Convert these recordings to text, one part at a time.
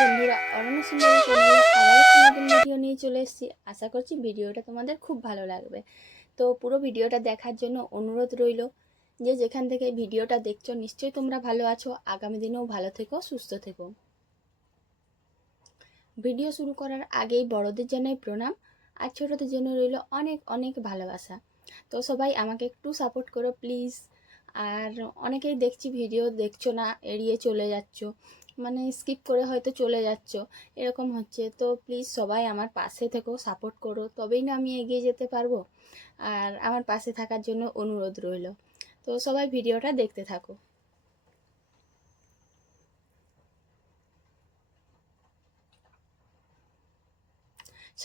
বন্ধুরা, অরণ্য সুন্দরী চ্যানেলে আবার একটা নতুন ভিডিও নিয়ে চলে এসেছি। আশা করছি ভিডিওটা তোমাদের খুব ভালো লাগবে। তো পুরো ভিডিওটা দেখার জন্য অনুরোধ রইল, যে যেখান থেকে ভিডিওটা দেখছো নিশ্চয়ই তোমরা ভালো আছো। আগামী দিনেও ভালো থেকো, সুস্থ থেকো। ভিডিও শুরু করার আগেই বড়দের জানাই প্রণাম, আর ছোটদের জন্য রইল অনেক অনেক ভালোবাসা। তো সবাই আমাকে একটু সাপোর্ট করো প্লিজ। আর অনেকেই দেখছি ভিডিও দেখছো না, এড়িয়ে চলে যাচ্ছ, মানে স্কিপ করে হয়তো চলে যাচ্ছ, এরকম হচ্ছে। তো প্লিজ সবাই আমার পাশে থেকো, সাপোর্ট করো, তবেই না আমি এগিয়ে যেতে পারবো। আর আমার পাশে থাকার জন্য অনুরোধ রইল। তো সবাই ভিডিওটা দেখতে থাকো।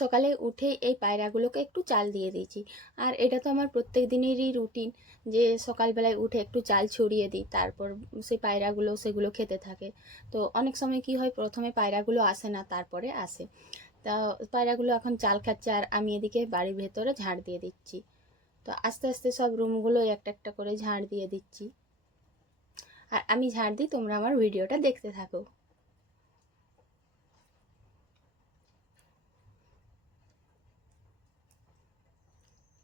সকালে উঠেই এই পায়রাগুলোকে একটু চাল দিয়ে দিয়েছি। আর এটা তো আমার প্রত্যেক দিনেরই রুটিন, যে সকালবেলায় উঠে একটু চাল ছড়িয়ে দিই, তারপর সেই পায়রাগুলো সেগুলো খেতে থাকে। তো অনেক সময় কি হয়, প্রথমে পায়রাগুলো আসে না, তারপরে আসে। তা পায়রাগুলো এখন চাল খাচ্ছে, আর আমি এদিকে বাড়ির ভেতরে ঝাড় দিয়ে দিচ্ছি। তো আস্তে আস্তে সব রুমগুলো একটা একটা করে ঝাড় দিয়ে দিচ্ছি। আর আমি ঝাড় দিই, তোমরা আমার ভিডিওটা দেখতে থাকো।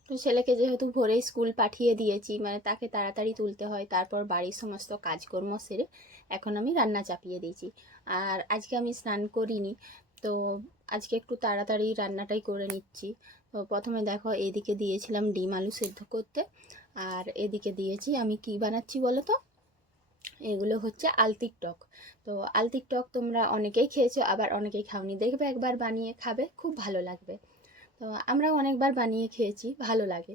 তো ছেলেকে যেহেতু ভোরেই স্কুল পাঠিয়ে দিয়েছি, মানে তাকে তাড়াতাড়ি তুলতে হয়, তারপর বাড়ির সমস্ত কাজকর্ম সেরে এখন আমি রান্না চাপিয়ে দিয়েছি। আর আজকে আমি স্নান করিনি, তো আজকে একটু তাড়াতাড়ি রান্নাটাই করে নিচ্ছি। তো প্রথমে দেখো, এদিকে দিয়েছিলাম ডিম আলু সেদ্ধ করতে, আর এদিকে দিয়েছি, আমি কি বানাচ্ছি বলো তো, এগুলো হচ্ছে আলতির টক। তো আলতির টক তোমরা অনেকেই খেয়েছো, আবার অনেকেই খাওনি, দেখবে একবার বানিয়ে খাবে, খুব ভালো লাগবে। তো আমরাও অনেকবার বানিয়ে খেয়েছি, ভালো লাগে।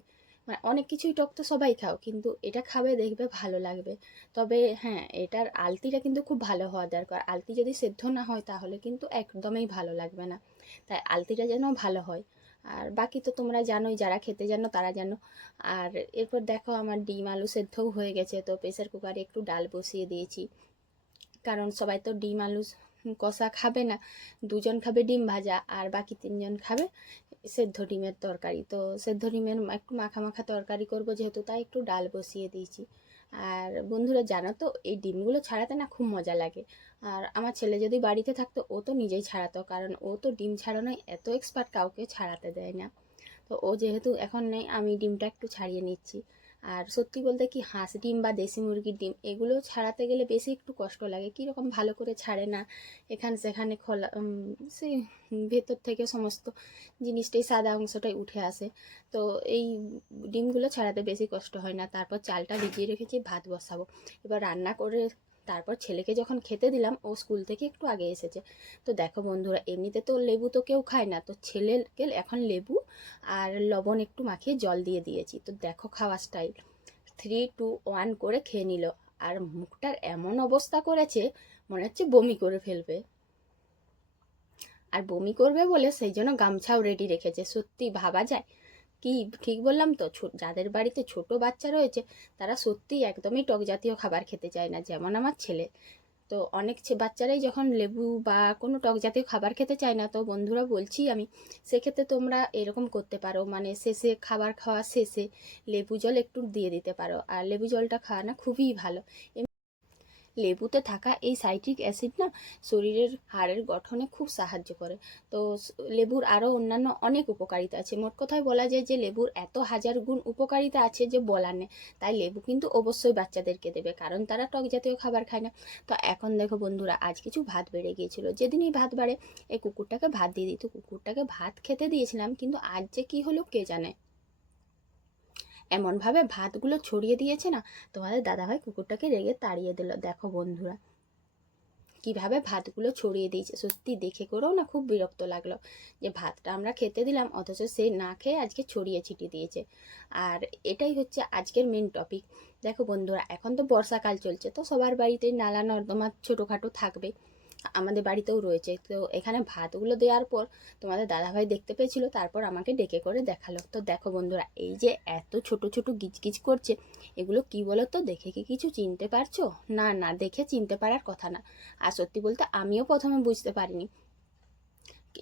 মানে অনেক কিছুই টক তো সবাই খাও, কিন্তু এটা খাবে দেখবে ভালো লাগবে। তবে হ্যাঁ, এটার আলতিটা কিন্তু খুব ভালো হওয়া দরকার। আলতি যদি সেদ্ধ না হয় তাহলে কিন্তু একদমই ভালো লাগবে না। তাই আলতিটা যেন ভালো হয়। আর বাকি তো তোমরা জানোই, যারা খেতে জানো তারা জানো। আর এরপর দেখো, আমার ডিম আলু সেদ্ধও হয়ে গেছে, তো প্রেসার কুকারে একটু ডাল বসিয়ে দিয়েছি। কারণ সবাই তো ডিম আলু কষা খাবে না, দুজন খাবে ডিম ভাজা, আর বাকি তিনজন খাবে সেদ্ধ ডিমের তরকারি। তো সেদ্ধ ডিমের একটু মাখা মাখা তরকারি করব যেহেতু, তাই একটু ডাল বসিয়ে দিয়েছি। আর বন্ধুরা জানো তো, এই ডিমগুলো ছাড়াতে না খুব মজা লাগে। আর আমার ছেলে যদি বাড়িতে থাকতো, ও তো নিজেই ছাড়াতো, কারণ ও তো ডিম ছাড়ানোয় এত এক্সপার্ট, কাউকে ছাড়াতে দেয় না। তো ও যেহেতু এখন নেই, আমি ডিমটা একটু ছাড়িয়ে নিচ্ছি। আর সত্যি বলতে কি, হাঁস ডিম বা দেশি মুরগির ডিম এগুলো ছাড়াতে গেলে বেশি একটু কষ্ট লাগে, কীরকম ভালো করে ছাড়ে না, এখানে সেখানে খোলা সেই ভেতর থেকে সমস্ত জিনিসটাই, সাদা অংশটাই উঠে আসে। তো এই ডিমগুলো ছাড়াতে বেশি কষ্ট হয় না। তারপর চালটা ভিজিয়ে রেখেছি, ভাত বসাবো। এবার রান্না করে তারপর ছেলেকে যখন খেতে দিলাম, ও স্কুল থেকে একটু আগে এসেছে। তো দেখো বন্ধুরা, এমনিতে তো লেবু তো কেউ খায় না, তো ছেলেকে এখন লেবু আর লবণ একটু মাখিয়ে জল দিয়ে দিয়েছি। তো দেখো খাওয়া স্টাইল, 3, 2, 1 করে খেয়ে নিল। আর মুখটার এমন অবস্থা করেছে, মনে হচ্ছে বমি করে ফেলবে। আর বমি করবে বলে সেই জন্য গামছাও রেডি রেখেছে। সত্যি ভাবা যায় কি, ঠিক বললাম তো? যাদের বাড়িতে ছোট বাচ্চা রয়েছে, তারা সত্যিই একদমই টক জাতীয় খাবার খেতে চায় না, যেমন আমার ছেলে। তো অনেক বাচ্চারাই যখন লেবু বা কোনো টক জাতীয় খাবার খেতে চায় না, তো বন্ধুরা বলছি আমি, সেক্ষেত্রে তোমরা এরকম করতে পারো, মানে শেষে খাবার খাওয়া শেষে লেবু জল একটু দিয়ে দিতে পারো। আর লেবু জলটা খাওয়া না খুবই ভালো। লেবুতে থাকা এই সাইট্রিক অ্যাসিড না শরীরের হাড়ের গঠনে খুব সাহায্য করে। তো লেবুর আরও অন্যান্য অনেক উপকারিতা আছে। মোট কথায় বলা যায় যে লেবুর এত হাজার গুণ উপকারিতা আছে যে বলার নেই। তাই লেবু কিন্তু অবশ্যই বাচ্চাদেরকে দেবে, কারণ তারা টক জাতীয় খাবার খায় না। তো এখন দেখো বন্ধুরা, আজ কিছু ভাত বেড়ে গিয়েছিল, যেদিনই ভাত বাড়ে এই কুকুরটাকে ভাত দিয়ে দিত, কুকুরটাকে ভাত খেতে দিয়েছিলাম, কিন্তু আজ যে কি হলো কে জানে, এমনভাবে ভাতগুলো ছড়িয়ে দিয়েছে না, তোমাদের দাদাভাই কুকুরটাকে রেগে তাড়িয়ে দিল। দেখো বন্ধুরা, কিভাবে ভাতগুলো ছড়িয়ে দিয়েছে, সত্যি দেখে করেও না খুব বিরক্ত লাগলো, যে ভাতটা আমরা খেতে দিলাম অথচ সে না খেয়ে আজকে ছড়িয়ে ছিটিয়ে দিয়েছে। আর এটাই হচ্ছে আজকের মেন টপিক। দেখো বন্ধুরা, এখন তো বর্ষাকাল চলছে, তো সবার বাড়িতেই নালা নর্দমা ছোটোখাটো থাকবে, আমাদের বাড়িতেও রয়েছে। তো এখানে ভাতগুলো দেওয়ার পর তোমাদের দাদাভাই দেখতে পেয়েছিল, তারপর আমাকে ডেকে করে দেখালো। তো দেখো বন্ধুরা, এই যে এত ছোট ছোট গিজগিজ করছে, এগুলো কি বলো তো? দেখে কি কিছু চিনতে পারছো? না না, দেখে চিনতে পারার কথা না। আর সত্যি বলতে আমিও প্রথমে বুঝতে পারিনি।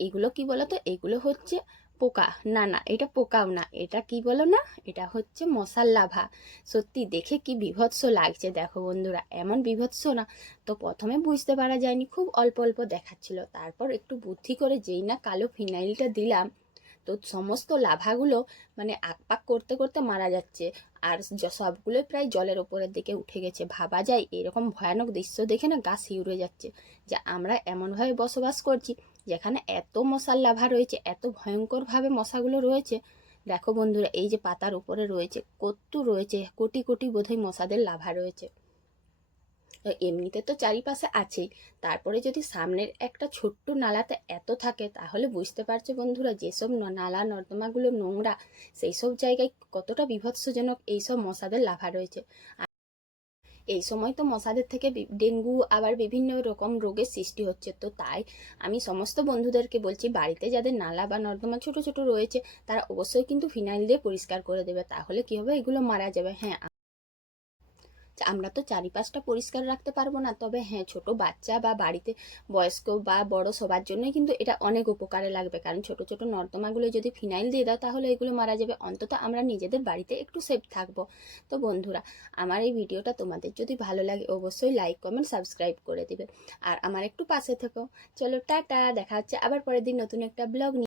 এগুলো কি বলো তো, এগুলো হচ্ছে পোকা, না না এটা পোকাও না, এটা কি বলো না, এটা হচ্ছে মশার লাভা। সত্যি দেখে কি বিভৎস লাগছে দেখো বন্ধুরা, এমন বিভৎস না। তো প্রথমে বুঝতে পারা যায়নি, খুব অল্প অল্প দেখাচ্ছিল, তারপর একটু বুদ্ধি করে যেই না কালো ফিনাইলটা দিলাম, তো সমস্ত লাভাগুলো মানে আকপাক করতে করতে মারা যাচ্ছে। আর সবগুলো প্রায় জলের ওপরের দিকে উঠে গেছে। ভাবা যায় এরকম ভয়ানক দৃশ্য দেখে না গা শিউরে যাচ্ছে, যে আমরা এমনভাবে বসবাস করছি যেখানে এত মশার লাভা রয়েছে, এত ভয়ঙ্করভাবে মশাগুলো রয়েছে। দেখো বন্ধুরা, এই যে পাতার উপরে রয়েছে কত রয়েছে, কোটি কোটি বোধহয় মশাদের লাভা রয়েছে। এমনিতে তো চারিপাশে আছেই, তারপরে যদি সামনের একটা ছোট্ট নালাতে এত থাকে, তাহলে বুঝতে পারছো বন্ধুরা যেসব নালা নর্দমাগুলো নোংরা, সেই সব জায়গায় কতটা বিভৎসজনক এইসব মশাদের লাভা রয়েছে। এই সময় তো মশাদের থেকে ডেঙ্গু আবার বিভিন্ন রকম রোগের সৃষ্টি হচ্ছে। তো তাই আমি সমস্ত বন্ধুদেরকে বলছি, বাড়িতে যাদের নালা বা নর্দমা ছোট ছোট রয়েছে, তারা অবশ্যই কিন্তু ফিনাইল দিয়ে পরিষ্কার করে দেবে, তাহলে কি হবে, এগুলো মারা যাবে। হ্যাঁ, আমরা তো চারিপাশটা পরিষ্কার রাখতে পারবো না, তবে হ্যাঁ ছোট বাচ্চা বা বাড়িতে বয়স্ক বা বড় সবার জন্যই কিন্তু এটা অনেক উপকারে লাগবে, কারণ ছোট ছোট নর্দমাগুলো যদি ফিনাইল দিয়ে দাও তাহলে এগুলো মারা যাবে, অন্তত আমরা নিজেদের বাড়িতে একটু সেফ থাকবো। তো বন্ধুরা, আমার এই ভিডিওটা তোমাদের যদি ভালো লাগে অবশ্যই লাইক কমেন্ট সাবস্ক্রাইব করে দিবে, আর আমার একটু পাশে থেকো। চলো টাটা, দেখা হচ্ছে আবার পরের দিন নতুন একটা ব্লগ নিয়ে।